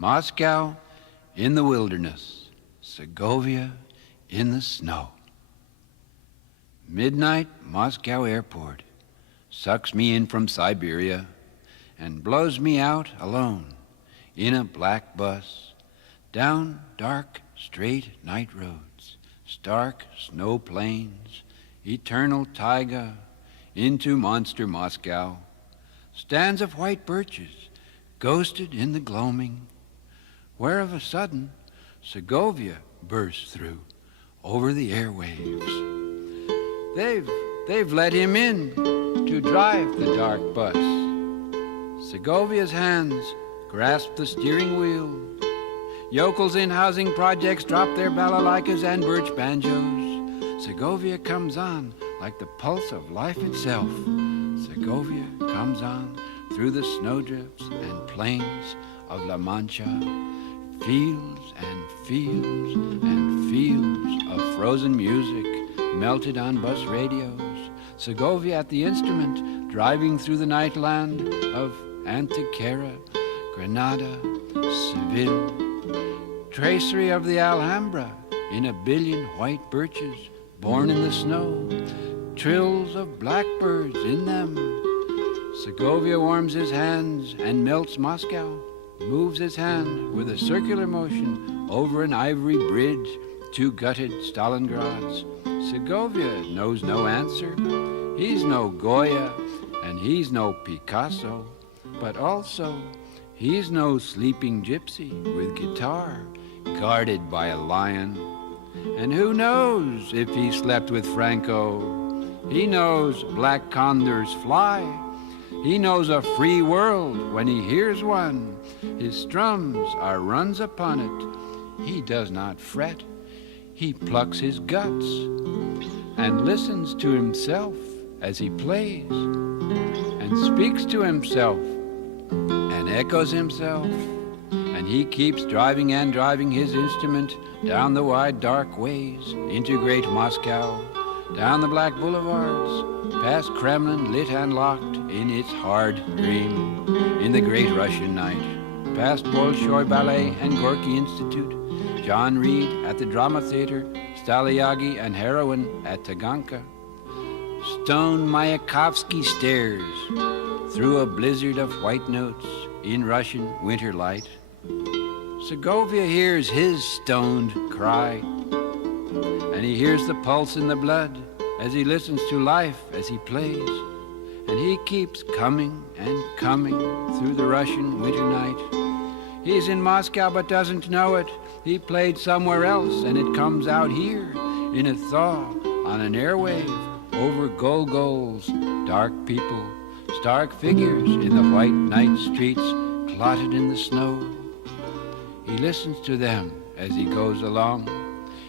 Moscow in the wilderness, Segovia in the snow. Midnight, Moscow airport sucks me in from Siberia and blows me out alone in a black bus down dark, straight night roads, stark snow plains, eternal taiga, into monster Moscow. Stands of white birches, ghosted in the gloaming, where of a sudden Segovia bursts through over the airwaves. They've let him in to drive the dark bus. Segovia's hands grasp the steering wheel. Yokels in housing projects drop their balalaikas and birch banjos. Segovia comes on like the pulse of life itself. Segovia comes on through the snowdrifts and plains of La Mancha. Fields and fields and fields of frozen music melted on bus radios. Segovia at the instrument, driving through the night land of Antequera, Granada, Seville. Tracery of the Alhambra in a billion white birches born in the snow. Trills of blackbirds in them. Segovia warms his hands and melts Moscow, moves his hand with a circular motion over an ivory bridge to gutted Stalingrads. Segovia knows no answer. He's no Goya and he's no Picasso, but also he's no sleeping gypsy with guitar guarded by a lion. And who knows if he slept with Franco? He knows black condors fly. He knows a free world when he hears one. His strums are runs upon it. He does not fret. He plucks his guts and listens to himself as he plays and speaks to himself and echoes himself. And he keeps driving and driving his instrument down the wide dark ways into great Moscow, down the black boulevards, past Kremlin lit and locked in its hard dream, in the great Russian night, past Bolshoi Ballet and Gorky Institute, John Reed at the Drama Theater, Staliagi and heroin at Taganka, Stone Mayakovsky stairs through a blizzard of white notes in Russian winter light. Segovia hears his stoned cry, and he hears the pulse in the blood as he listens to life as he plays, and he keeps coming and coming through the Russian winter night. He's in Moscow but doesn't know it. He played somewhere else, and it comes out here in a thaw on an airwave over Gogol's dark people, stark figures in the white night streets clotted in the snow. He listens to them as he goes along.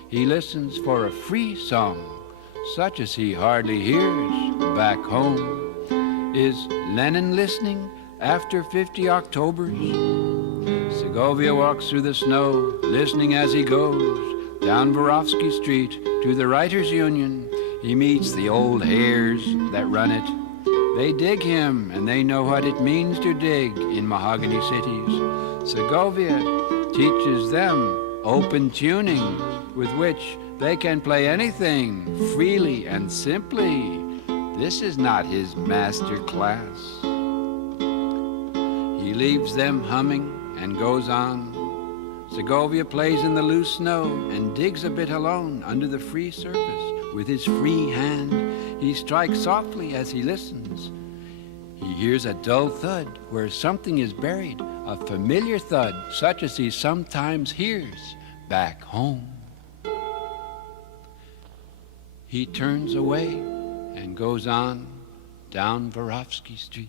He listens for a free song, such as he hardly hears back home. Is Lenin listening after 50 Octobers? Segovia walks through the snow, listening as he goes down Vorovsky Street to the Writers' Union. He meets the old hares that run it. They dig him, and they know what it means to dig in mahogany cities. Segovia teaches them open tuning with which they can play anything freely and simply. This is not his master class. He leaves them humming and goes on. Segovia plays in the loose snow and digs a bit alone under the free surface. With his free hand, he strikes softly as he listens. He hears a dull thud where something is buried, a familiar thud such as he sometimes hears back home. He turns away and goes on down Vorovsky Street.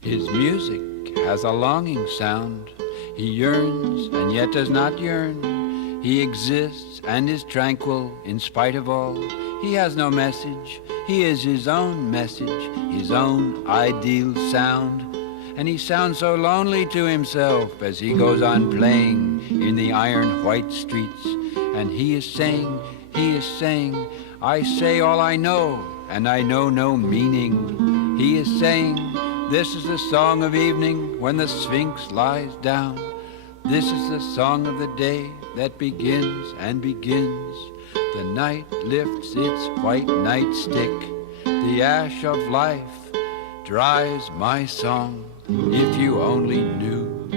His music has a longing sound. He yearns and yet does not yearn. He exists and is tranquil in spite of all. He has no message. He is his own message, his own ideal sound. And he sounds so lonely to himself as he goes on playing in the iron white streets. And he is saying, I say all I know, and I know no meaning. He is saying, this is the song of evening when the Sphinx lies down. This is the song of the day that begins and begins. The night lifts its white nightstick. The ash of life dries my song, if you only knew.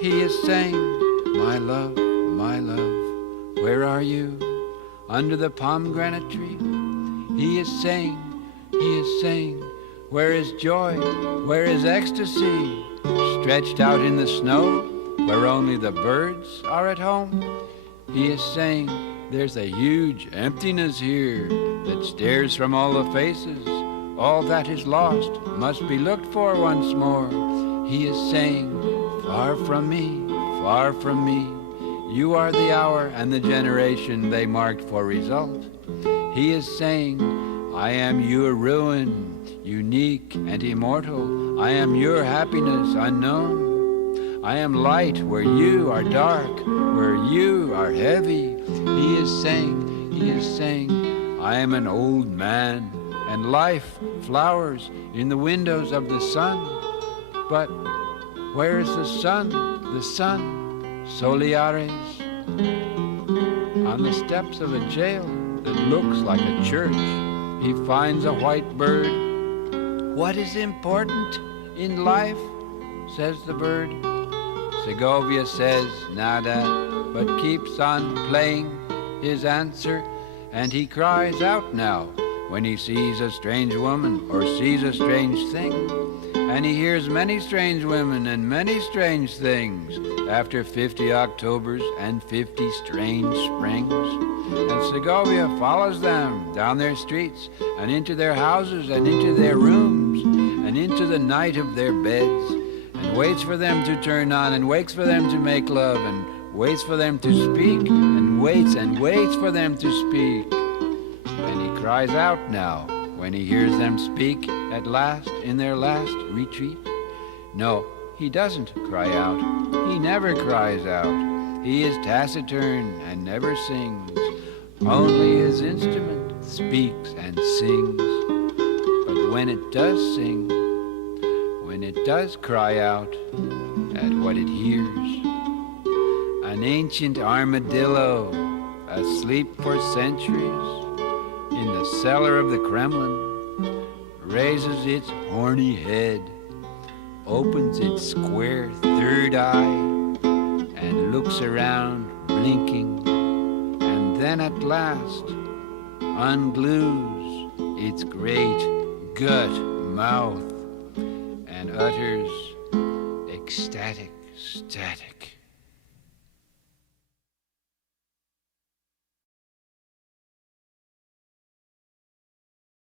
He is saying, my love, where are you? Under the pomegranate tree. He is saying, where is joy, where is ecstasy? Stretched out in the snow, where only the birds are at home. He is saying, there's a huge emptiness here that stares from all the faces. All that is lost must be looked for once more. He is saying, far from me, you are the hour and the generation they marked for result. He is saying, I am your ruin, unique and immortal. I am your happiness unknown. I am light where you are dark, where you are heavy. He is saying, I am an old man, and life flowers in the windows of the sun. But where is the sun, Soliares? On the steps of a jail that looks like a church, he finds a white bird. What is important in life, says the bird. Segovia says nada, but keeps on playing his answer, and he cries out now when he sees a strange woman or sees a strange thing. And he hears many strange women and many strange things after 50 Octobers and 50 strange springs. And Segovia follows them down their streets and into their houses and into their rooms and into the night of their beds, and waits for them to turn on and waits for them to make love and waits for them to speak and waits for them to speak. And he cries out now when he hears them speak at last in their last retreat. No, he doesn't cry out. He never cries out. He is taciturn and never sings. Only his instrument speaks and sings. But when it does sing, when it does cry out at what it hears, an ancient armadillo asleep for centuries in the cellar of the Kremlin raises its horny head, opens its square third eye, and looks around blinking, and then at last unglues its great gut mouth and utters ecstatic, static